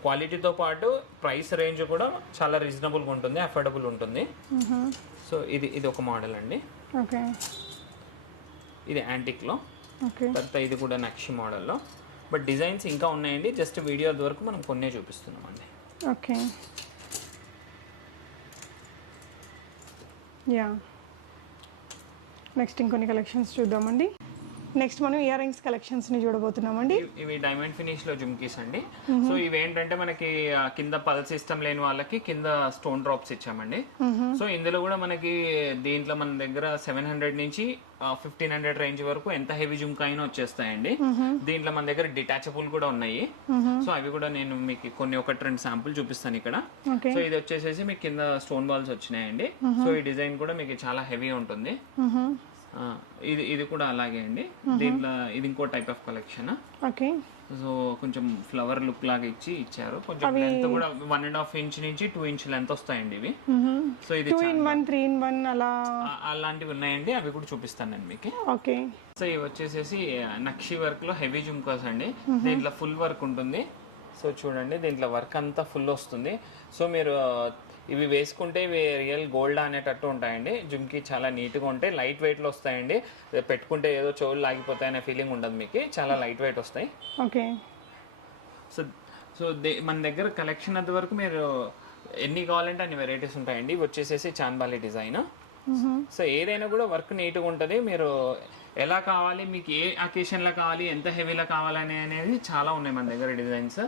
క్వాలిటీతో పాటు ప్రైస్ రేంజ్ కూడా చాలా రీజనబుల్గా ఉంటుంది, అఫోర్డబుల్ ఉంటుంది. సో ఇది ఒక మోడల్ అండి. ఓకే, ఇది యాంటిక్లో. ఓకే, తర్వాత ఇది కూడా నక్షి మోడల్లో. బట్ డిజైన్స్ ఇంకా ఉన్నాయండి. జస్ట్ వీడియో వరకు మనం కొన్నే చూపిస్తున్నామండి. Okay, yeah. నెక్స్ట్ ఇంకొన్ని కలెక్షన్స్ చూద్దామండి. నెక్స్ట్ మనం ఇయర్ రింగ్స్ కలెక్షన్స్ ని చూడబోతున్నామండి. ఇవి డైమండ్ ఫినిష్ లో జుమ్కీస్ అండి. సో ఇవి ఏంటంటే మనకి కింద పల్స్ సిస్టమ్ లేని వాళ్ళకి కింద స్టోన్ డ్రాప్స్ ఇచ్చామండి. సో ఇందులో కూడా మనకి దీంట్లో మన దగ్గర 700 నుంచి 1500 రేంజ్ వరకు ఎంత హెవీ జుమ్కా అయినా వచ్చేస్తాయండి. దీంట్లో మన దగ్గర డిటాచబుల్ కూడా ఉన్నాయి. సో అవి కూడా నేను మీకు కొన్ని 1-2 శాంపుల్ చూపిస్తాను ఇక్కడ. సో ఇది వచ్చేసేసి మీకు కింద స్టోన్ బాల్స్ వచ్చినాయండి. సో ఈ డిజైన్ కూడా మీకు చాలా హెవీ ఉంటుంది. ఇది కూడా అలాగే అండి. దీంట్లో ఇది ఇంకో type of collection. Okay, so కొంచెం ఫ్లవర్ లుక్ లాగా ఇచ్చారు. కొంచెం లెంత్ కూడా 1.5 ఇంచ్ నుంచి 2 ఇంచ్ లెంత్ వస్తాయండి ఇవి. సో ఇది 2-in-1 3-in-1 అలాంటివి ఉన్నాయండి. అవి కూడా చూపిస్తాను నేను మీకు. ఓకే, సో ఇవి వచ్చేసేసి నక్షి వర్క్ లో హెవీ జుమ్కాస్ అండి. దీంట్లో ఫుల్ వర్క్ ఉంటుంది. సో చూడండి దీంట్లో వర్క్ అంతా ఫుల్ వస్తుంది. సో మీరు ఇవి వేసుకుంటే ఇవి రియల్ గోల్డ్ అనేటట్టు ఉంటాయండి. జుమ్కి చాలా నీట్గా ఉంటాయి, లైట్ వెయిట్లో వస్తాయండి. పెట్టుకుంటే ఏదో చెవులు లాగిపోతాయనే ఫీలింగ్ ఉండదు మీకు. చాలా లైట్ వెయిట్ వస్తాయి. ఓకే, సో మన దగ్గర కలెక్షన్ అంత వరకు మీరు ఎన్ని కావాలంటే అన్ని వెరైటీస్ ఉంటాయండి. ఇవి వచ్చేసేసి చాన్బాలి డిజైన్. సో ఏదైనా కూడా వర్క్ నీట్గా ఉంటుంది. మీరు ఎలా కావాలి, మీకు ఏ అకేషన్లో కావాలి, ఎంత హెవీలో కావాలని అనేది చాలా ఉన్నాయి మన దగ్గర డిజైన్స్.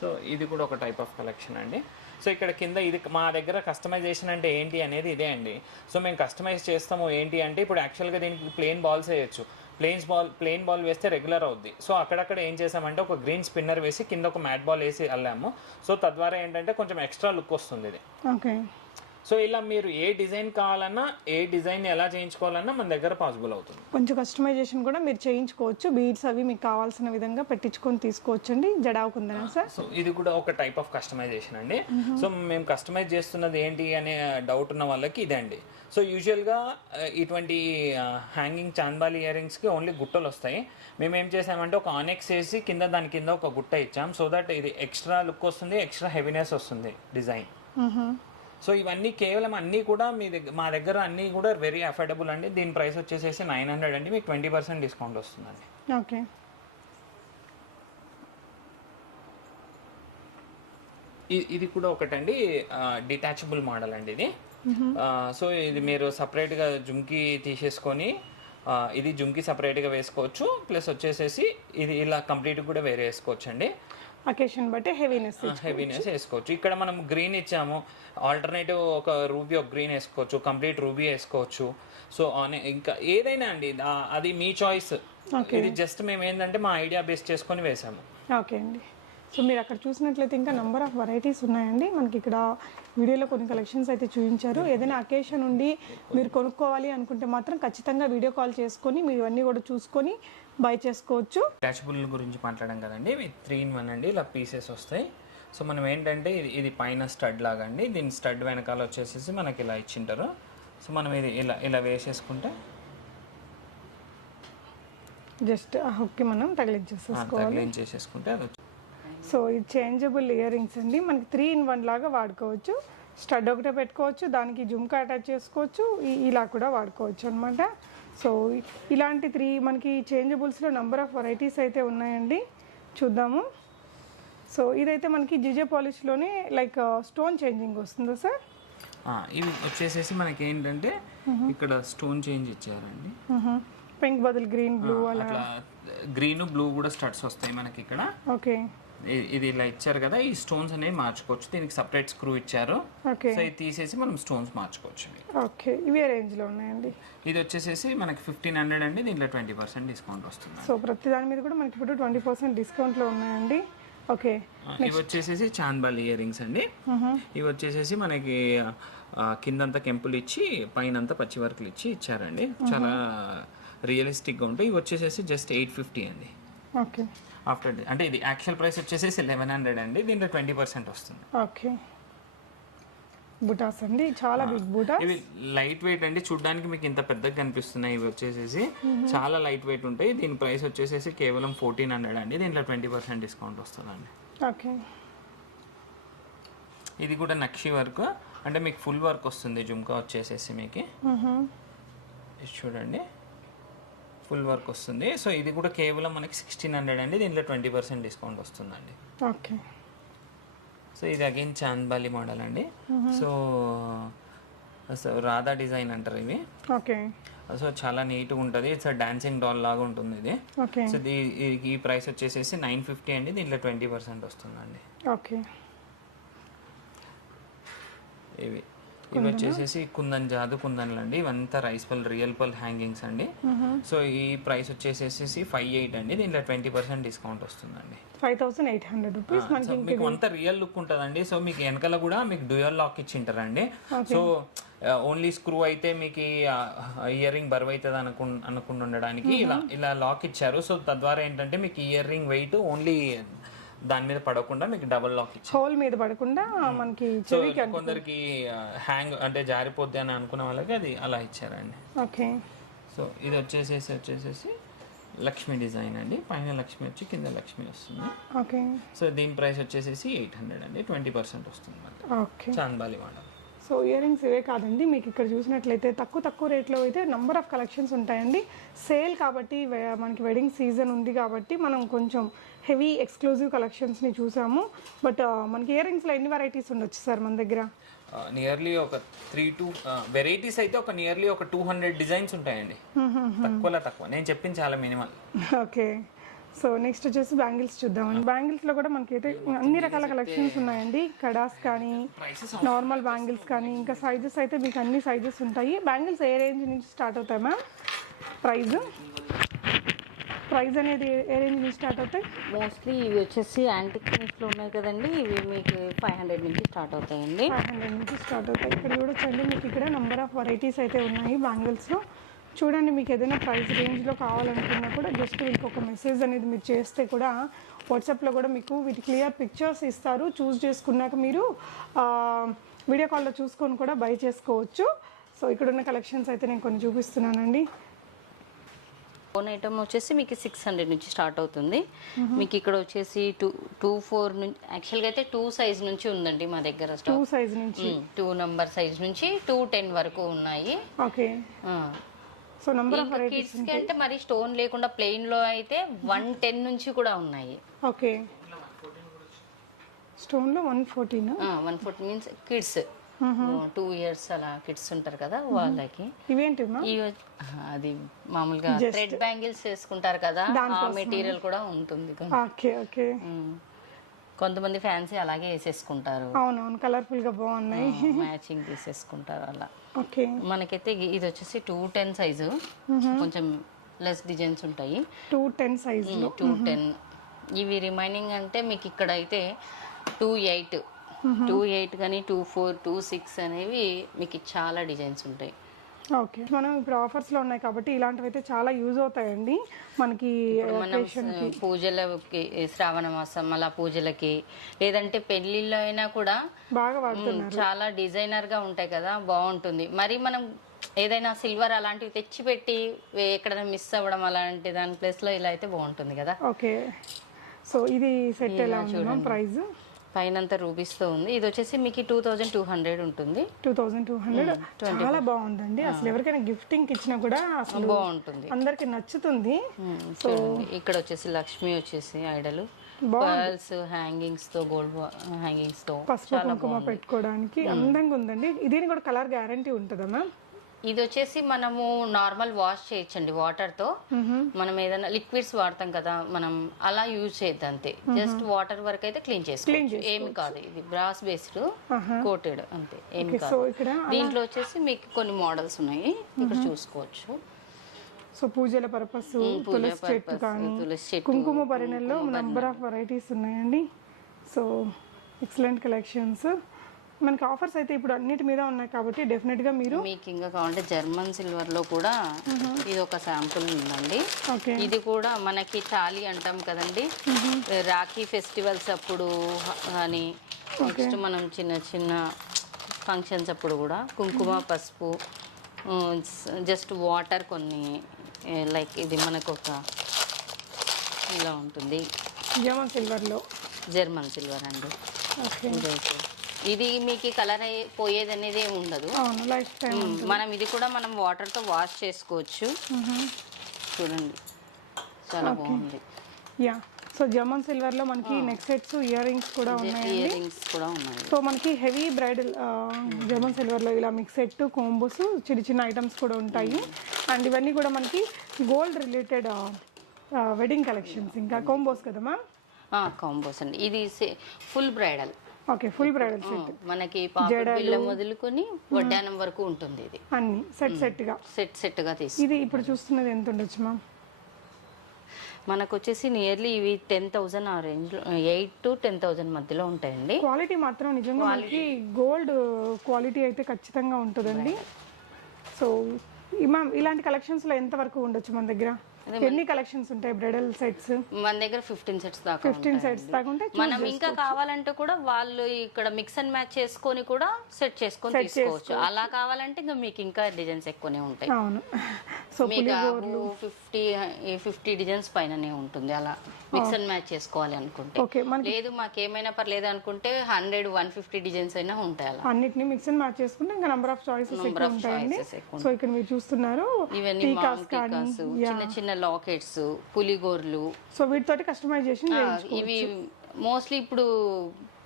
సో ఇది కూడా ఒక టైప్ ఆఫ్ కలెక్షన్ అండి. సో ఇక్కడ కింద ఇది మా దగ్గర కస్టమైజేషన్ అంటే ఏంటి అనేది ఇదే అండి. సో మేము కస్టమైజ్ చేస్తాము ఏంటి అంటే ఇప్పుడు యాక్చువల్గా దీనికి ప్లెయిన్ బాల్స్ వేయచ్చు. ప్లెయిన్ బాల్ వేస్తే రెగ్యులర్ అవుద్ది. సో అక్కడక్కడ ఏం చేసామంటే ఒక గ్రీన్ స్పిన్నర్ వేసి కింద ఒక మ్యాట్ బాల్ వేసి అల్లాము. సో తద్వారా ఏంటంటే కొంచెం ఎక్స్ట్రా లుక్ వస్తుంది ఇది. ఓకే, సో ఇలా మీరు ఏ డిజైన్ కావాలన్నా ఏ డిజైన్ ఎలా చేయించుకోవాలన్నా మన దగ్గర పాసిబుల్ అవుతుంది. కొంచెం కస్టమైజేషన్ కూడా మీరు చేయించుకోవచ్చు. బీడ్స్ అవి మీకు కావాల్సిన విధంగా పెట్టించుకొని తీసుకోవచ్చు అండి. జడావుకుందా సార్? సో ఇది కూడా ఒక టైప్ ఆఫ్ కస్టమైజేషన్ అండి. సో మేము కస్టమైజ్ చేస్తున్నది ఏంటి అనే డౌట్ ఉన్న వాళ్ళకి ఇదండి. సో యూజువల్గా ఇటువంటి హ్యాంగింగ్ చాంద్బాలి ఇయర్ రింగ్స్కి ఓన్లీ గుట్టలు వస్తాయి. మేము ఏం చేసామంటే ఒక ఆనెక్స్ వేసి దాని కింద ఒక గుట్ట ఇచ్చాం. సో దట్ ఇది ఎక్స్ట్రా లుక్ వస్తుంది, ఎక్స్ట్రా హెవీనెస్ వస్తుంది డిజైన్. సో ఇవన్నీ కేవలం అన్నీ కూడా మా దగ్గర అన్నీ కూడా వెరీ అఫోర్డబుల్ అండి. దీని ప్రైస్ వచ్చేసేసి 900 అండి. మీకు 20% డిస్కౌంట్ వస్తుందండి. ఓకే. ఇది కూడా ఒకటండి, డిటాచబుల్ మోడల్ అండి ఇది. సో ఇది మీరు సపరేట్గా జుమ్కి తీసేసుకొని ఇది జుమ్కి సపరేట్గా వేసుకోవచ్చు. ప్లస్ వచ్చేసేసి ఇది ఇలా కంప్లీట్ కూడా వేరే వేసుకోవచ్చు అండి. అకేషన్ బట్టి హెవీనెస్ వేసుకోవచ్చు. ఇక్కడ మనం గ్రీన్ ఇచ్చాము, ఆల్టర్నేటివ్ ఒక రూబీ ఒక గ్రీన్ వేసుకోవచ్చు, కంప్లీట్ రూబీ వేసుకోవచ్చు. సో ఇంకా ఏదైనా అండి అది మీ చాయిస్. ఇది జస్ట్ మేము ఏంటంటే మా ఐడియా బేస్ చేసుకొని వేసాము. ఓకే అండి. సో మీరు అక్కడ చూసినట్లయితే ఇంకా నెంబర్ ఆఫ్ వెరైటీస్ ఉన్నాయండి. మనకి ఇక్కడ వీడియోలో కొన్ని కలెక్షన్స్ అయితే చూపించారు. ఏదైనా అకేషన్ ఉండి మీరు కొనుక్కోవాలి అనుకుంటే మాత్రం ఖచ్చితంగా వీడియో కాల్ చేసుకొని మీరు ఇవన్నీ కూడా చూసుకొని బై చేసుకోవచ్చు. అటాచబుల్ గురించి మాట్లాడాం కదండి, 3-in-1 అండి. ఇలా పీసెస్ వస్తాయి. సో మనం ఏంటంటే ఇది పైన స్టడ్ లాగా అండి. దీని స్టడ్ వెనకాల వచ్చేసేసి మనకి ఇలా ఇచ్చింటారు. సో మనం ఇది ఇలా వేసేసుకుంటే జస్ట్ ఆ హుక్కి మనం తగిలించేసేసుకుంటే అది. సో ఇది చేంజబుల్ ఇయర్ రింగ్స్ అండి. మనకి 3-in-1 లాగా వాడుకోవచ్చు. స్టడ్ ఒకటే పెట్టుకోవచ్చు, దానికి జుమ్కా అటాచ్ చేసుకోవచ్చు, ఇలా కూడా వాడుకోవచ్చు అనమాట. సో ఇలాంటి మనకి చేంజబుల్స్లో నెంబర్ ఆఫ్ వెరైటీస్ అయితే ఉన్నాయండి. చూద్దాము. సో ఇదైతే మనకి జిజే పాలిష్లోనే లైక్ స్టోన్ చేంజింగ్ వస్తుందా సార్? ఇవి వచ్చేసేసి మనకి ఏంటంటే ఇక్కడ స్టోన్ చేంజ్ ఇచ్చారండి. పింక్ బదులు గ్రీన్, బ్లూ అలా గ్రీన్ బ్లూ కూడా స్టడ్స్ వస్తాయి మనకి ఇక్కడ. ఓకే. ఇది ఇలా ఇచ్చారు కదా, ఈ స్టోన్స్ అనేవి మార్చుకోవచ్చు. దీనికి సపరేట్ స్క్రూ ఇచ్చారు. సో ఇది తీసేసి మనం స్టోన్స్ మార్చుకోవచ్చు. ఓకే. ఇవే రేంజ్ లో ఉన్నాయండి. ఇది వచ్చేసేసి మనకి 1500 అండి. దీంట్లో 20% డిస్కౌంట్ వస్తుంది. సో ప్రతి దాని మీద కూడా మనకి ఇప్పుడు 20% డిస్కౌంట్ లో ఉన్నాయండి. ఓకే. ఇవి వచ్చేసేసి చాంద్బాలి ఇయర్ రింగ్స్ అండి. ఇవి వచ్చేసేసి మనకి కిందంతా కెంపులు ఇచ్చి పైన అంతా పచ్చి వర్కులు ఇచ్చి ఇచ్చారండి. చాలా రియలిస్టిక్ గా ఉంటాయి. ఇవి వచ్చేసేసి జస్ట్ 850 అండి. ఓకే. ఆఫ్టర్ అంటే ఇది యాక్చువల్ ప్రైస్ వచ్చేసేసి 1100 అండి. దీంట్లో 20% వస్తుంది. ఓకే. బుటాస్ అండి, చాలా బిగ్ బుటాస్. ఇవి లైట్ వెయిట్ అండి. చూడడానికి మీకు ఇంత పెద్దగా కనిపిస్తున్నాయి. ఇవి వచ్చేసేసి చాలా లైట్ వెయిట్ ఉంటాయి. దీని ప్రైస్ వచ్చేసేసి కేవలం 1400 అండి. దీంట్లో 20% డిస్కౌంట్ వస్తుందండి. ఓకే. ఇది కూడా నక్షి వర్క్ అంటే మీకు ఫుల్ వర్క్ వస్తుంది. జుమ్కా వచ్చేసేసి మీకు చూడండి ఫుల్ వర్క్ వస్తుంది. సో ఇది కూడా కేవలం మనకి 1600 అండి. దీంట్లో 20% డిస్కౌంట్ వస్తుందండి. ఓకే. సో ఇది అగైన్ చాంద్బాలి మోడల్ అండి. సో రాధా డిజైన్ అంటారు ఇవి. ఓకే. సో చాలా నీట్గా ఉంటుంది. ఇట్స్ డాన్సింగ్ డాల్ లాగా ఉంటుంది ఇది. ఓకే. సో ఈ ప్రైస్ వచ్చేసేసి 950 అండి. దీంట్లో 20% వస్తుందండి. ఓకే. ఇవి వచ్చేసేసి కుందన్ జాదు కుందన్లు అండి. ఇవంతా రైస్ పల్ రియల్ పల్ హ్యాంగింగ్స్ అండి. సో ఈ ప్రైస్ వచ్చేసేసి 58 అండి. దీంట్లో 20% డిస్కౌంట్ వస్తుందండి. 5800 రూపీస్. మీకు అంతా రియల్ లుక్ ఉంటుందండి. సో మీకు వెనకాల కూడా మీకు డ్యూయల్ లాక్ ఇచ్చింటారండి. సో ఓన్లీ స్క్రూ అయితే మీకు ఇయర్ రింగ్ బరువు అవుతుంది అనుకుని ఉండడానికి ఇలా లాక్ ఇచ్చారు. సో తద్వారా ఏంటంటే మీకు ఇయర్ రింగ్ వెయిట్ ఓన్లీ దాని మీద పడకుండా మీకు డబుల్ లాక్ ఇచ్చారు. హోల్ మీద పడకుండా మనకి కొందరికి హ్యాంగ్ అంటే జారిపోద్ది అని అనుకున్న వాళ్ళకి అది అలా ఇచ్చారండి. ఓకే. సో ఇది వచ్చేసేసి లక్ష్మీ డిజైన్ అండి. పైన లక్ష్మి వచ్చి కింద లక్ష్మి వస్తుంది. ఓకే. సో దీని ప్రైస్ వచ్చేసేసి 800 అండి. 20% వస్తుంది. Okay. Chandbali model. So ear rings ఇవే కాదండి, మీకు ఇక్కడ చూసినట్లయితే తక్కువ రేట్లో అయితే నెంబర్ ఆఫ్ కలెక్షన్స్ ఉంటాయండి. సేల్ కాబట్టి మనకి వెడ్డింగ్ సీజన్ ఉంది కాబట్టి మనం కొంచెం హెవీ ఎక్స్క్లూజివ్ కలెక్షన్స్ని చూసాము. బట్ మనకి ఇయర్ రింగ్స్లో ఎన్ని వెరైటీస్ ఉండొచ్చు సార్ మన దగ్గర? నియర్లీ ఒక 3 వెరైటీస్ అయితే ఒక నియర్లీ ఒక 200 డిజైన్స్ ఉంటాయండి. తక్కువ నేను చెప్పింది చాలా మినిమల్. ఓకే. సో నెక్స్ట్ వచ్చేసి బ్యాంగిల్స్ చూద్దామండి. బ్యాంగిల్స్లో కూడా మనకైతే అన్ని రకాల కలెక్షన్స్ ఉన్నాయండి. కడాస్ కానీ నార్మల్ బ్యాంగిల్స్ కానీ ఇంకా సైజెస్ అయితే మీకు అన్ని సైజెస్ ఉంటాయి. బ్యాంగిల్స్ ఏ రేంజ్ నుంచి స్టార్ట్ అవుతాయి మ్యామ్? ప్రైస్ అనేది ఏ రేంజ్ నుంచి స్టార్ట్ అవుతాయి? మోస్ట్లీ ఇవి వచ్చేసి యాంటిక్ ఫినిష్లో ఉన్నాయి కదండి, ఇవి మీకు 500 నుంచి స్టార్ట్ అవుతాయండి. 500 నుంచి స్టార్ట్ అవుతాయి. ఇక్కడ చూడొచ్చండి మీకు ఇక్కడ నెంబర్ ఆఫ్ వెరైటీస్ అయితే ఉన్నాయి బ్యాంగిల్స్లో. చూడండి, మీకు ఏదైనా ప్రైస్ రేంజ్లో కావాలనుకున్నా కూడా జస్ట్ మీకు ఒక మెసేజ్ అనేది మీరు చేస్తే కూడా వాట్సాప్లో కూడా మీకు వీటి క్లియర్ పిక్చర్స్ ఇస్తారు. చూస్ చేసుకున్నాక మీరు వీడియో కాల్లో చూసుకొని కూడా బై చేసుకోవచ్చు. సో ఇక్కడ ఉన్న కలెక్షన్స్ అయితే నేను కొన్ని చూపిస్తున్నానండి. ఫోన్ ఐటమ్ వచ్చేసి మీకు 600 నుంచి స్టార్ట్ అవుతుంది. మీకు ఇక్కడ వచ్చేసి 2-4 నుంచి, యాక్చువల్గా అయితే 2 సైజ్ నుంచి ఉందండి మా దగ్గర. 2 సైజ్ నుంచి 2 నంబర్ సైజ్ నుంచి 210 వరకు ఉన్నాయి. Okay. So number of varieties kids కి అంటే మరి స్టోన్ లేకుండా ప్లెయిన్ లో అయితే 110 నుంచి కూడా ఉన్నాయి. ఓకే. స్టోన్ లో 114. 140 మీన్స్ కిడ్స్ 2 years అలా కిడ్స్ ఉంటారు కదా వాళ్ళకి. ఇవేంటి అది మామూలుగా థ్రెడ్ బ్యాంగిల్స్ వేసుకుంటారు కదా, ఆ మెటీరియల్ కూడా ఉంటుంది. Okay okay. కొంతమంది ఫ్యాన్సీ అలాగే వేసేసుకుంటారు. అవునవును, కలర్ఫుల్ గా బాగున్నాయి. మ్యాచింగ్ తీసేసుకుంటారు అలా. ఓకే. మనకైతే ఇది వచ్చేసి 210 సైజు, కొంచెం లెస్ డిజైన్స్ ఉంటాయి. 210 సైజ్ 210. ఇవి రిమైనింగ్ అంటే మీకు ఇక్కడ అయితే 28 కానీ 24, 26 అనేవి మీకు చాలా డిజైన్స్ ఉంటాయి. ఓకే. మనం ఇప్పుడు ఆఫర్స్ లో ఉన్నాయి కాబట్టి ఇలాంటివి అయితే చాలా యూజ్ అవుతాయండి మనకి. మనం పూజలకి, శ్రావణ మాసం అలా పూజలకి, లేదంటే పెళ్లిళ్ళలో అయినా కూడా బాగా వాడుతున్నారు. చాలా డిజైనర్ గా ఉంటాయి కదా, బాగుంటుంది. మరి మనం ఏదైనా సిల్వర్ అలాంటివి తెచ్చి పెట్టి ఎక్కడైనా మిస్ అవ్వడం అలాంటి దాని ప్లేస్ లో ఇలా అయితే బాగుంటుంది కదా. ఓకే. సో ఇది సెట్ ఎలా ఉంది ప్రైస్? పైన రూబీస్తో ఉంది. ఇది వచ్చేసి మీకు 2200 ఉంటుంది. 2200 చాలా బాగుందండి. అసలు ఎవరికైనా గిఫ్టింగ్ ఇచ్చినా కూడా అసలు బాగుంటుంది, అందరికి నచ్చుతుంది. సో ఇక్కడ వచ్చేసి లక్ష్మి వచ్చేసి ఐడల్, పర్ల్స్ హ్యాంగింగ్స్ తో, గోల్డ్ హ్యాంగింగ్స్ తో పసుపు కుంకుమ పెట్టుకోవడానికి అందంగా ఉందండి. దీని కూడా కలర్ గ్యారంటీ ఉంటుందా మ్యామ్? ఇది వచ్చేసి మనము నార్మల్ వాష్ చేయొచ్చండి వాటర్ తో. మనం ఏదైనా లిక్విడ్స్ వాడతాం కదా, మనం అలా యూజ్ చేయొద్దు అంతే. జస్ట్ వాటర్ వరకు అయితే క్లీన్ చేసుకోవచ్చు, ఏమి కాదు. ఇది బ్రాస్ బేస్డ్ కోటెడ్ అంతే, ఏమి కాదు. దీంట్లో వచ్చేసి మీకు కొన్ని మోడల్స్ ఉన్నాయి, ఇక్కడ చూసుకోవచ్చు. సో పూజల పర్పస్, తులసి చెట్టు కానీ కుంకుమ పరిణల్లో నెంబర్ ఆఫ్ వెరైటీస్ ఉన్నాయండి. So excellent collections. మనకి ఆఫర్స్ అయితే ఇప్పుడు అన్నిటి మీద ఉన్నాయి కాబట్టి డెఫినెట్ గా మీరు మీకు ఇంకా కావాలంటే జర్మన్ సిల్వర్ లో కూడా ఇది ఒక శాంపుల్ ఉందండి. ఇది కూడా మనకి తాళి అంటాం కదండి, రాఖీ ఫెస్టివల్స్ అప్పుడు అని, నెక్స్ట్ మనం చిన్న చిన్న ఫంక్షన్స్ అప్పుడు కూడా కుంకుమ, పసుపు, జస్ట్ వాటర్ కొన్ని, లైక్ ఇది మనకు ఒక ఇలా ఉంటుంది. జర్మన్ సిల్వర్ అండి. ఇది మీకు కలర్ పోయేది అనేది ఏమి ఉండదు, మనం ఇది కూడా మనం వాటర్ తో వాష్ చేసుకోవచ్చు. చూడండి చాలా బాగుంది. యా. సో జర్మన్ సిల్వర్ లో మనకి నెక్ సెట్స్, ఇయర్ రింగ్స్ కూడా ఉన్నాయి. సో మనకి హెవీ బ్రైడల్ జర్మన్ సిల్వర్ లో ఇలా మిక్స్ సెట్, కోంబోస్, చిన్న చిన్న ఐటమ్స్ కూడా ఉంటాయి. అండ్ ఇవన్నీ కూడా మనకి గోల్డ్ రిలేటెడ్ వెడ్డింగ్ కలెక్షన్స్. ఇంకా కోంబోస్ కదా మ్యామ్? కాంబోస్ అండి. ఇది full bridal. Okay, full bridal set. మనకి పాప మొదలుకొని వడ్డానం వరకు ఉంటుంది. ఇది అన్ని సెట్ గా తీసి. ఇది ఇప్పుడు చూస్తున్నది ఎంత ఉండొచ్చు మ్యామ్? మనకు వచ్చేసి నియర్లీ ఇవి 10,000 ఆ రేంజ్ లో, 8 to 10,000 మధ్యలో ఉంటాయండి. క్వాలిటీ మాత్రం నిజంగా మనకి గోల్డ్ క్వాలిటీ అయితే ఖచ్చితంగా ఉంటుందండి. సో మ్యామ్ ఇలాంటి కలెక్షన్స్ లో ఎంత వరకు ఉండొచ్చు మన దగ్గర? ఎన్ని కలెక్షన్స్ ఉంటాయి బ్రైడల్ సెట్స్? మన దగ్గర 15 సెట్స్ దాకా. 15 సెట్స్ దాకా ఉంటాయి. మనం ఇంకా కావాలంటే కూడా వాళ్ళు ఇక్కడ మిక్స్ అండ్ మ్యాచ్ చేసుకొని కూడా సెట్ చేసుకొని తీసుకోవచ్చు. అలా కావాలంటే ఇంకా మీకు ఇంకా డిజైన్స్ ఎక్కువనే ఉంటాయి. అవును. సో మీకు 50 డిజైన్స్ పైననే ఉంటుంది అలా మిక్స్ అండ్ మ్యాచ్ చేసుకోవాలి అనుకుంటే. లేదు మాకేమైనా పర్లేదు అనుకుంటే 100-150 డిజైన్స్ అయినా ఉంటాయి. అలా అన్నిటిని మిక్స్ అండ్ మ్యాచ్ చేసుకుంటే ఇంకా నెంబర్ ఆఫ్ చాయిసెస్ ఉంటాయండి. సో ఇక్కడ మీరు చూస్తున్నారు ఇవన్నీ చిన్న చిన్న లాకెట్స్, పులిగోర్లు. సో వీటితోటి కస్టమైజేషన్ ఇవి మోస్ట్లీ ఇప్పుడు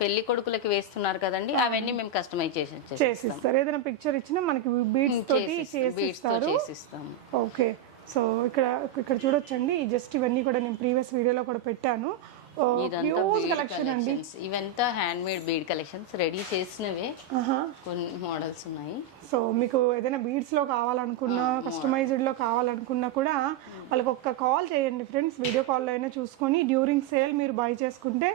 పెళ్లి కొడుకులకి వేస్తున్నారు కదండి, అవన్నీ మేము కస్టమైజేషన్ చేసిస్తారు. ఏదైనా పిక్చర్ ఇచ్చినా మనకి బీడ్స్ తోటి చేసిస్తారు. ఓకే. సో ఇక్కడ చూడొచ్చండి, జస్ట్ ఇవన్నీ కూడా నేను ప్రీవియస్ వీడియోలో కూడా పెట్టాను. ఇదంతా బీడ్ కలెక్షన్స్, ఇవంతా hand made bead collections, ready చేసినవే కొన్ని మోడల్స్ ఉన్నాయి. సో మీకు ఏదైనా బీడ్స్లో కావాలనుకున్నా, కస్టమైజ్డ్లో కావాలనుకున్నా కూడా వాళ్ళకి ఒక్క కాల్ చేయండి ఫ్రెండ్స్. వీడియో కాల్లో అయినా చూసుకొని డ్యూరింగ్ సేల్ మీరు బై చేసుకుంటే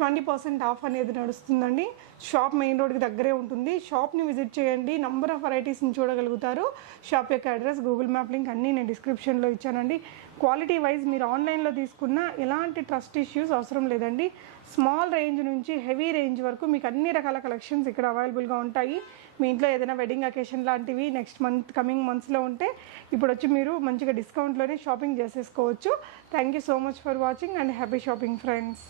20% ఆఫ్ అనేది నడుస్తుందండి. షాప్ మెయిన్ రోడ్కి దగ్గరే ఉంటుంది. షాప్ని విజిట్ చేయండి, నంబర్ ఆఫ్ వెరైటీస్ని చూడగలుగుతారు. షాప్ యొక్క అడ్రస్, గూగుల్ మ్యాప్ లింక్ అన్నీ నేను డిస్క్రిప్షన్లో ఇచ్చానండి. క్వాలిటీ వైజ్ మీరు ఆన్లైన్లో తీసుకున్న ఎలాంటి ట్రస్ట్ ఇష్యూస్ అవసరం లేదండి. స్మాల్ రేంజ్ నుంచి హెవీ రేంజ్ వరకు మీకు అన్ని రకాల కలెక్షన్స్ ఇక్కడ అవైలబుల్గా ఉంటాయి. మీ ఇంట్లో ఏదైనా వెడ్డింగ్ అకేషన్ లాంటివి నెక్స్ట్ మంత్ కమింగ్ మంత్స్లో ఉంటే ఇప్పుడు వచ్చి మీరు మంచిగా డిస్కౌంట్లోనే షాపింగ్ చేసేసుకోవచ్చు. Thank you so much for watching and happy shopping friends.